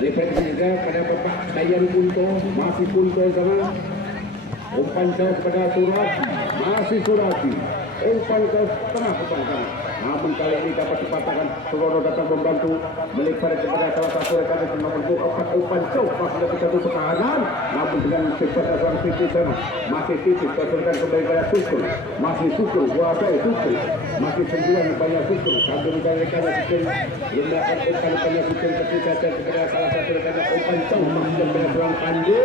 melipat juga pada Bapak Dayan Punto, masih Punto sama umpan jauh kepada Surati, masih Surati, umpan ke tengah sana. Namun kali ini dapat dipatahkan. Surono datang membantu melipat kepada salah satu rekan yang nomor 4 umpan jauh masih ada satu pertahanan. Namun dengan cepat seorang Siti sana masih Siti terserahkan kembali kepada Sukul, masih Sukul, kuasai Sukul, masih 9 banyak Sukul. Sambil rekan rekannya Sukul melakukan umpan Sukul ketika kepada salah satu rekan umpan jauh masih kepada seorang Pandi.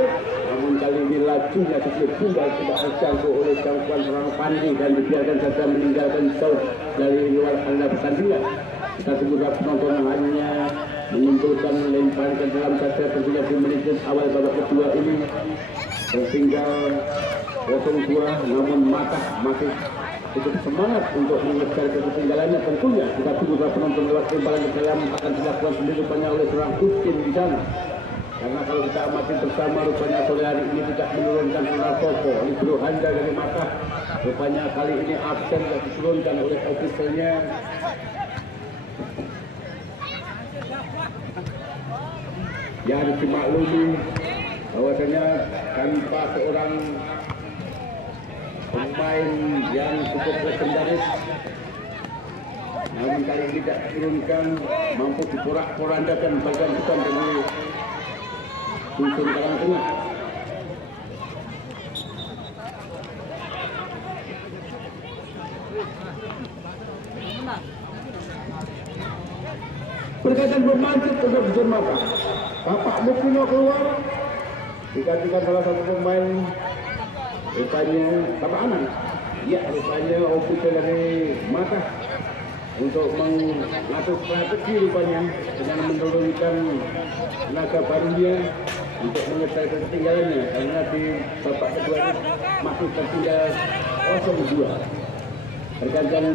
Namun kali ini lajunya Sukul tunggal tidak terjangkau oleh jangkauan seorang Pandi dan dibiarkan saja meninggalkan jauh dari luar anda pertandingan. Kita tunggu penonton hanya mengumpulkan lempar ke dalam saja tentunya 10 menit awal babak kedua ini tertinggal 0-2, namun mata masih cukup semangat untuk mengejar ketinggalannya. Tentunya kita tunggu penonton lewat lemparan ke dalam akan dilakukan sendiri rupanya oleh seorang Udin di sana. Karena kalau kita amati bersama rupanya sore hari ini tidak menurunkan seorang Koko Libro Handa dari mata. Rupanya kali ini absen yang diturunkan oleh ofisialnya. Ya harus dimaklumi bahwasanya tanpa seorang pemain yang cukup legendaris, namun kali ini tidak diturunkan, mampu diporak-porandakan bagian bukan dari Dusun Karangtengah. Berkaitan memancing untuk Dusun Mata, Bapak Mukino keluar digantikan salah satu pemain rupanya Bapak Anan. Ya, rupanya ofisial dari Mata untuk mengatur strategi rupanya dengan menurunkan tenaga barunya untuk mengejar ketinggalannya, karena di babak kedua masih tertinggal 0-2. Pergantian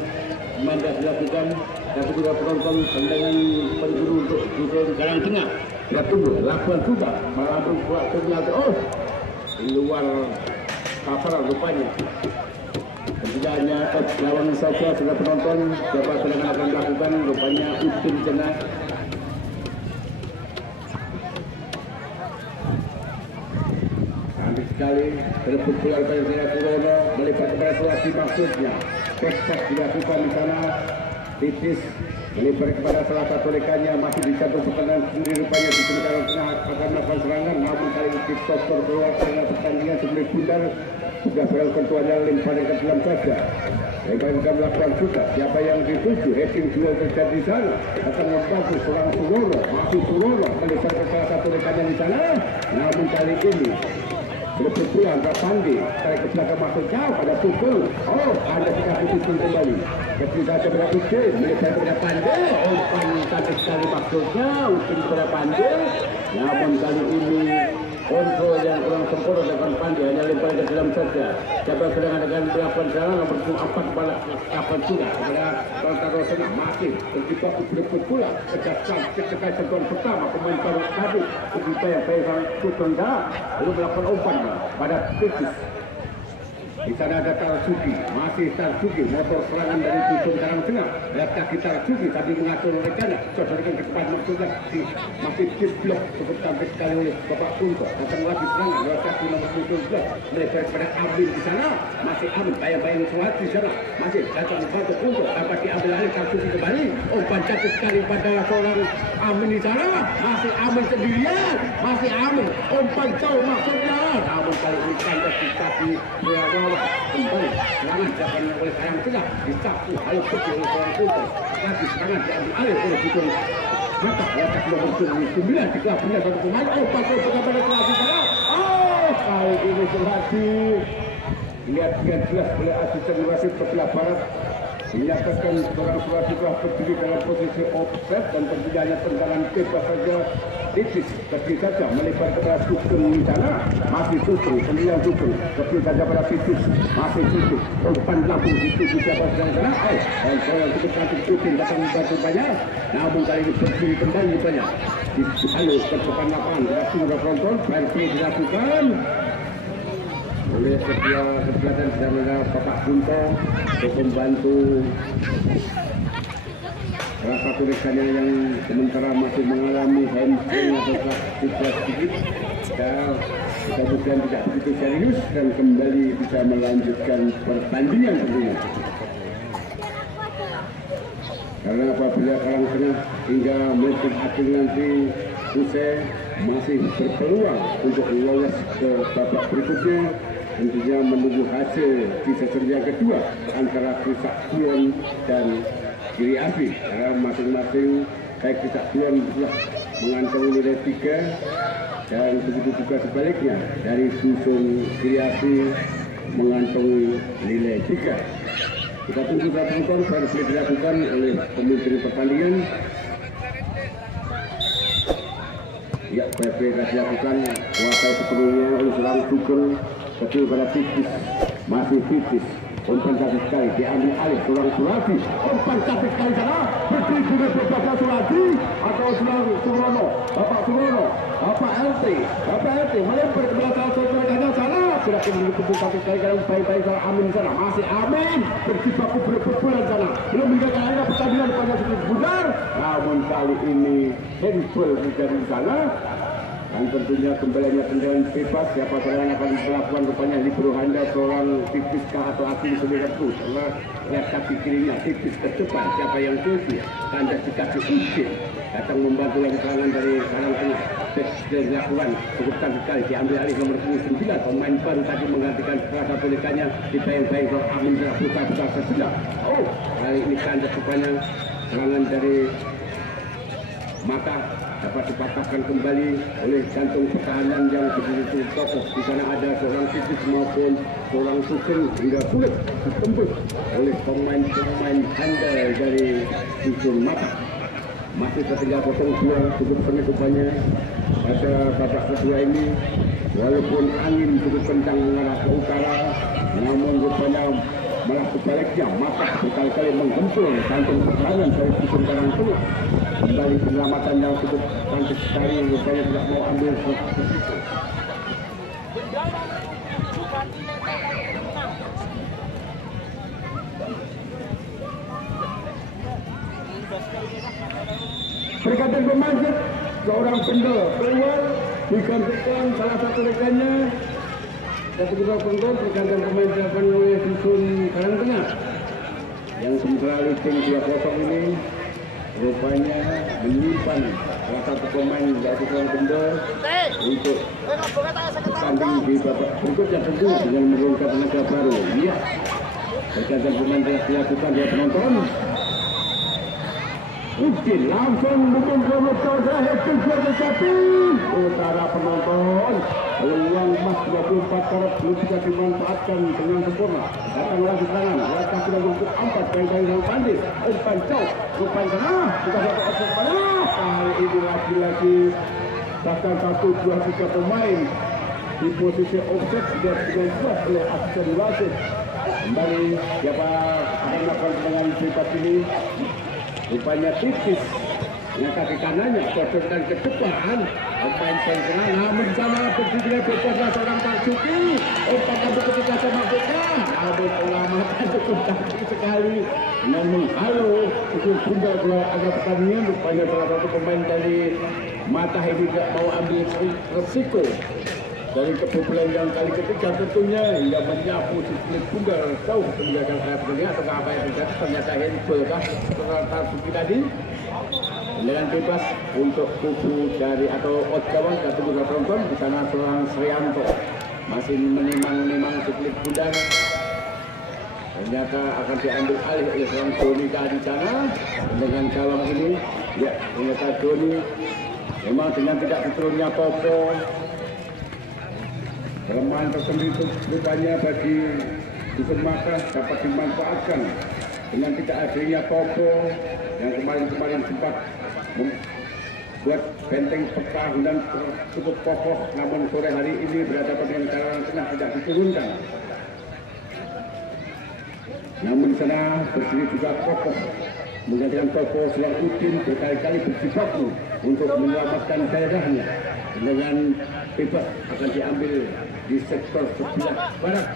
mandat dilakukan dan juga penonton tendangan penjuru untuk Dusun Karangtengah. Kita tunggu lakukan juga malam waktu ternyata di luar sasaran rupanya. Tidak hanya lawan saja sudah penonton dapat tendangan akan dilakukan rupanya Udin Jena. Cantik sekali telepon keluar pada saya Surono melipat kepada Sulasi maksudnya. Peksak dilakukan di sana. Titis melipat kepada salah satu rekannya masih di satu pertandingan sendiri rupanya di tengah akan melakukan serangan, namun kali ini Tipsoktor keluar karena pertandingan sebelum pundar sudah berlakukan tuanya lemparan ke dalam saja. Mereka juga melakukan juga siapa yang dituju heading duel terjadi di sana akan membantu seorang Surono, masih Surono melipat ke salah satu rekannya di sana, namun kali ini berpulang ke Pandi, tarik ke belakang masuk jauh pada Sukul. Ada kita putuskan kembali. Ketika kepada Udin, melihat kepada Pandi. Umpan cantik sekali maksudnya, Udin kepada Pandi. Namun kali ini kontrol yang kurang sempurna dengan Pandi, hanya lempar ke dalam saja. Siapa sedang dengan melakukan serangan nomor 4 pada kapan sudah kepada Tantaro Senang masih terjebak berikut pula ketika sentuhan pertama pemain baru tadi ketika yang pegang Sukenda lalu melakukan umpan pada Titis. Di sana ada Tarsugi, masih Tarsugi, motor serangan dari Dusun Karangtengah. Lihat kaki Tarsugi tadi mengatur rekannya, sodorkan ke depan maksudnya masih diblok cukup cantik sekali oleh Bapak Punto. Datang lagi serangan lewat kaki nomor 17 melebar kepada Amin di sana, masih Amin bayang-bayang suat di sana, masih datang membantu Punto, dapat diambil alih Tarsugi kembali. Umpan cantik sekali pada seorang Amin di sana, masih Amin sendirian, masih Amin umpan jauh maksudnya. Namun kali ini kandas di kaki kembali serangan dilakukan oleh Karangtengah disapu lalu pergi oleh seorang Punto, lagi serangan diambil alih oleh Dusun Mata lewat nomor 9 dikelabunya satu pemain. Umpan kepada Sulasi sana. Kali ini Sulasi lihat dengan jelas oleh asisten wasit sebelah barat dinyatakan seorang Sulasi telah berdiri dalam posisi offset dan tentunya tendangan bebas saja. Titis kecil saja melebar kepada Sugeng di sana, masih Sugeng, 9 Sugeng kecil saja pada Titis, masih Sugeng umpan langsung Titis siapa sedang sana. Dan seorang cukup cantik Sugeng datang membantu banyak, namun kali ini berdiri kembali banyak halo ke depan lapangan. Kita tunggu penonton play dilakukan oleh sebelah dan sedang ada Bapak Punto untuk membantu salah satu rekannya yang sementara masih mengalami hamstring atau cedera sedikit. Kita tidak begitu serius dan kembali bisa melanjutkan pertandingan tentunya. Karena apabila Karang Tengah hingga menit akhir nanti usai masih berpeluang untuk lolos ke babak berikutnya, tentunya menunggu hasil di sesi yang kedua antara Krisak Kulon dan Giri Api. Karena masing-masing baik Krisak Kulon telah mengantongi nilai 3 dan begitu juga sebaliknya dari Dusun Giri Api mengantongi nilai 3. Kita tunggu saat nonton baru boleh dilakukan oleh pemimpin pertandingan. Ya, PP kasih lakukan kuasa sepenuhnya oleh seorang Sugeng, kecil pada tipis, masih tipis. Umpan cantik sekali diambil alih seorang Suladi. Umpan cantik sekali sana berdiri dengan beberapa Suladi atau Surono, Bapak Surono, Bapak LT melempar ke belakang saudaranya sana. Gerakan menikuti cantik sekali karena baik-baik salah Amin sana, masih Amin berjibaku berpukulan sana. Belum menjaga akhirnya pertandingan pada sedikit Bundar. Namun kali ini handball menjadi di sana. Dan tentunya kembalinya tendangan bebas, siapa yang akan melakukan rupanya libero handa seorang tipiskah atau asing sebenarnya itu. Karena lihat kaki kirinya tipis ke depan, siapa yang tuju tanda di kaki Ujin datang membantu yang serangan dari Karang Tengah. Dilakukan cukup cantik sekali diambil alih nomor 29, pemain baru tadi menggantikan salah satu rekannya dibayang-bayang soal Amin telah putar-putar sejenak. Oh, kali ini tanda rupanya serangan dari Mata dapat dipatahkan kembali oleh jantung pertahanan yang begitu kokoh. Di sana ada seorang Titis maupun seorang Sugeng hingga sulit ditembus oleh pemain-pemain handal dari Dusun Mata. Masih tertinggal 0-2, cukup sengit rupanya pada babak kedua ini. Walaupun angin cukup kencang mengarah ke utara, namun rupanya malah sebaliknya Mata berkali-kali menggempur jantung pertahanan dari Dusun Karang Tengah. Kembali penyelamatan yang cukup cantik sekali, rupanya tidak mau ambil resiko. Pergantian pemain seorang Pendel keluar digantikan salah satu rekannya. Satu kedua penggol pergantian pemain dilakukan oleh Dusun Karang Tengah. Yang sementara leading 2-0 ini rupanya menyimpan salah satu pemain yaitu seorang Pendel untuk bertanding di babak berikutnya tentu dengan menurunkan tenaga baru. Iya, pergantian pemain telah dilakukan oleh penonton. Ujin langsung bukan promotor terakhir ke-21 utara penonton. Peluang emas 24 karat belum bisa dimanfaatkan dengan sempurna. Datang lagi serangan, langkah sudah untuk 4 baik-baik yang pandai. Umpan jauh, umpan tengah, kita dapat opsi tengah. Kali ini lagi-lagi bahkan 1, 2, 3 pemain di posisi offset sudah dibuat oleh asisten wasit. Kembali siapa akan melakukan tendangan bebas ini? Rupanya tipis yang kaki kanannya kotorkan ke depan pemain tengah, namun sana berdiri bebas seorang Pak Suki. Umpan kabur ketika sama Beka, namun penyelamatan cukup cantik sekali namun halo itu tunggal dua agak pertandingan. Rupanya salah satu pemain dari Mata ini tidak mau ambil resiko dari kebobolan yang kali ketiga tentunya hingga menyapu sisi tunggal jauh meninggalkan area pertandingan atau apa yang terjadi. Ternyata handball kah ternyata Suki tadi. Tendangan bebas untuk kubu dari atau out gawang dan tunggu penonton. Di sana seorang Srianto masih menimang-nimang sirkuit Bundar. Ternyata akan diambil alih oleh seorang Doni di sana dengan gawang ini. Ya, ternyata Doni memang dengan tidak diturunnya Topo kelemahan tersendiri rupanya bagi Dusun Mata dapat dimanfaatkan dengan tidak adanya Topo yang kemarin-kemarin sempat membuat benteng pertahanan cukup kokoh, namun sore hari ini berhadapan dengan Karang Tengah tidak diturunkan. Namun sana berdiri juga kokoh menggantikan Topo Sulang Udin berkali-kali berjibaku untuk menyelamatkan daerahnya. Dengan bebas akan diambil di sektor sebelah barat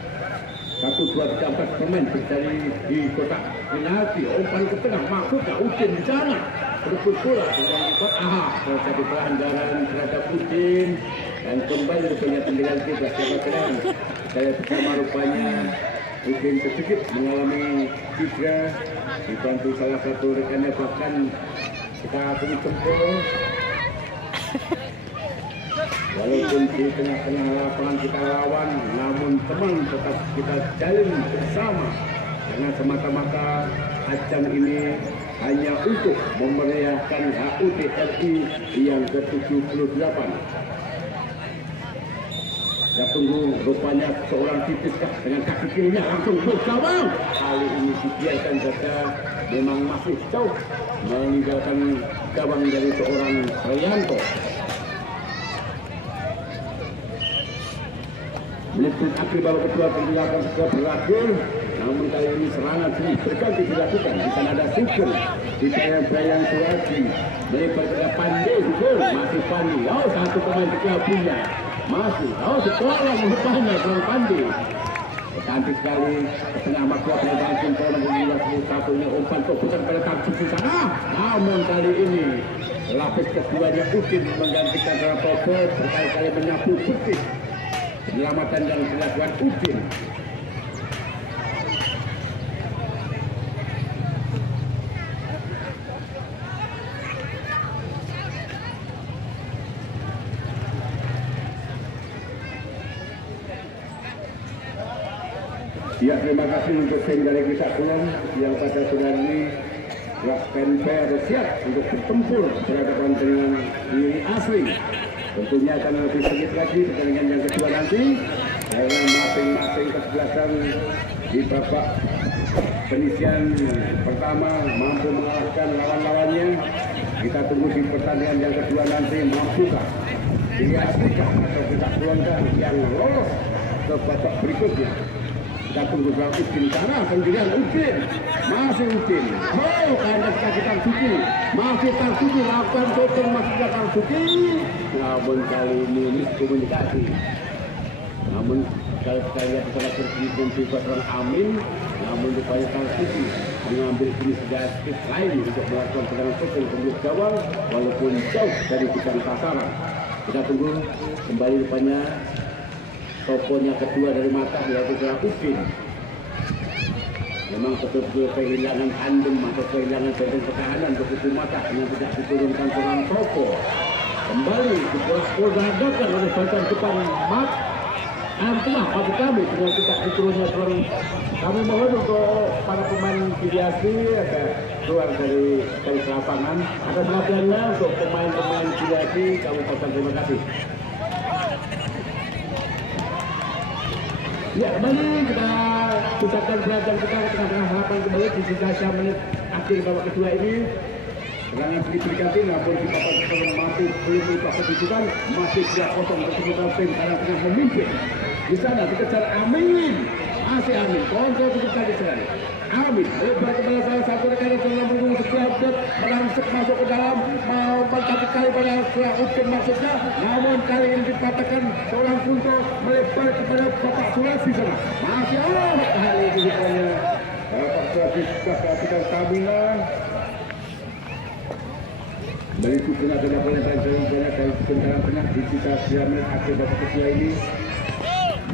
1, 2, 3, 4 pemain berjari di kotak penalti. Umpan ke tengah maksudnya Udin di sana berebut bola dengan cepat. Terjadi pelanggaran terhadap Udin dan kembali rupanya tendangan bebas siapa saya bersama rupanya Udin sedikit mengalami cedera dibantu salah satu rekannya, bahkan kita tunggu tempur. Walaupun di tengah-tengah lapangan kita lawan, namun teman tetap kita jalin bersama karena semata-mata ajang ini hanya untuk memeriahkan HUT RI yang ke-78. Kita tunggu rupanya seorang tipiskah dengan kaki kirinya langsung bergawang. Kali ini dibiarkan saja, memang masih jauh meninggalkan gawang dari seorang Rianto. Menit akhir babak kedua pergerakan sudah berakhir, namun kali ini serangan berganti dilakukan. Di sana ada Sugeng, di Bayang Suwardi, melebar ke Pandai, Sugeng masih Pandai. Satu pemain punya masih, sekolah rupanya kurang Pandai. Cantik sekali ke tengah makhluk penerbangan Sinto nomor 21 ini umpan bukan pada taktik di sana. Namun kali ini lapis keduanya Udin menggantikan Rapopo, berkali-kali menyapu putih. Penyelamatan yang dilakukan Udin. Ya, terima kasih untuk tim dari Kisah Kulon yang pada sore ini atau siap untuk bertempur berhadapan dengan diri asli. Tentunya akan lebih sedikit lagi pertandingan yang kedua nanti karena masing-masing kesebelasan di babak penyisian pertama mampu mengalahkan lawan-lawannya. Kita tunggu di pertandingan yang kedua nanti mampukah diri asli atau Kisah Kulon yang lolos ke babak berikutnya. Kita tunggu soal Udin sana sendirian Udin, masih Udin. Karena kita Tarsuki, masih Tarsuki lakukan potong masih Tarsuki. Namun kali ini miskomunikasi. Namun kalau kita lihat secara berhubung bebas orang Amin, namun rupanya Tarsuki mengambil inisiatif lain untuk melakukan serangan potong tembus gawang walaupun jauh dari bidang sasaran. Kita tunggu kembali rupanya tokonya kedua dari mata yaitu Udin. Memang betul-betul kehilangan tandem atau kehilangan benteng pertahanan begitu mata dengan tidak diturunkan seorang toko. Kembali diporak-porandakan oleh bantuan depan mat Antuah pada kami dengan tidak diturunnya seorang. Kami mohon untuk para pemain Filiasi agar keluar dari lapangan. Ada pelajarannya untuk pemain-pemain Filiasi. Kami ucapkan terima kasih. Ya, kembali kita ucapkan pelajaran kita tengah-tengah harapan kembali di sisa menit akhir babak kedua ini. Serangan diberikan tim, namun di babak kedua masih belum dapat dibutuhkan, masih tidak kosong untuk tim karena tengah memimpin. Di sana dikejar Amin, masih Amin, kontrol dikejar di sana. Amin melebar kepada salah satu rekan dalam punggung setelah merangsek masuk ke dalam, satu kali pada setelah Udin maksudnya, namun kali ini dipatahkan seorang Kunto melebar kepada Bapak Sulasi sana. Masih kali ini rupanya Bapak Sulasi sudah kehabisan stamina. Dari Sugeng ada boleh banyak dari sebentar tengah di sisa 9 menit akhir babak kedua ini.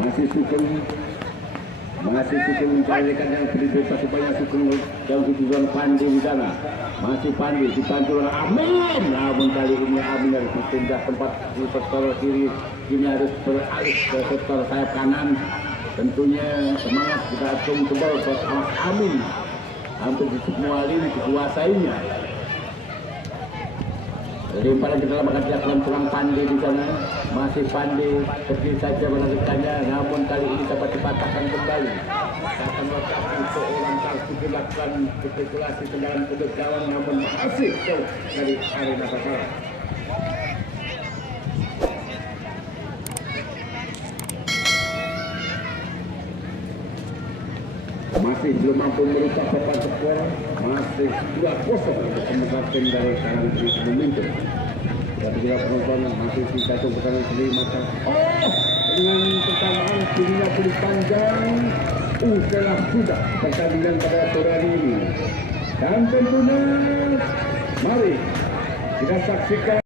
Masih Sugeng mencari rekan yang beri bebas supaya Sugeng dan tujuan Pandi di sana. Masih Pandi dibantu oleh Amin, namun kali ini Amin harus berpindah tempat di sektor kiri, kini harus beralih ke sektor sayap kanan. Tentunya semangat kita acung kembali buat Amin, hampir di semua lini dikuasainya. Lemparan ke dalam akan dilakukan seorang Pandi di sana. Masih Pandi berdiri saja melanjutkannya, namun kali ini dapat dipatahkan kembali. Akan melakukan seorang Tarsuki dilakukan spekulasi tendangan putus gawang, namun masih jauh dari arena sasaran. Masih belum mampu merubah papan skor, masih 2-0 untuk sementara tim dari kanan kiri memimpin. Kita juga penonton masih sisa pertandingan sendiri maka dengan persamaan dirinya tulis panjang usailah sudah pertandingan pada sore hari ini. Dan tentunya mari kita saksikan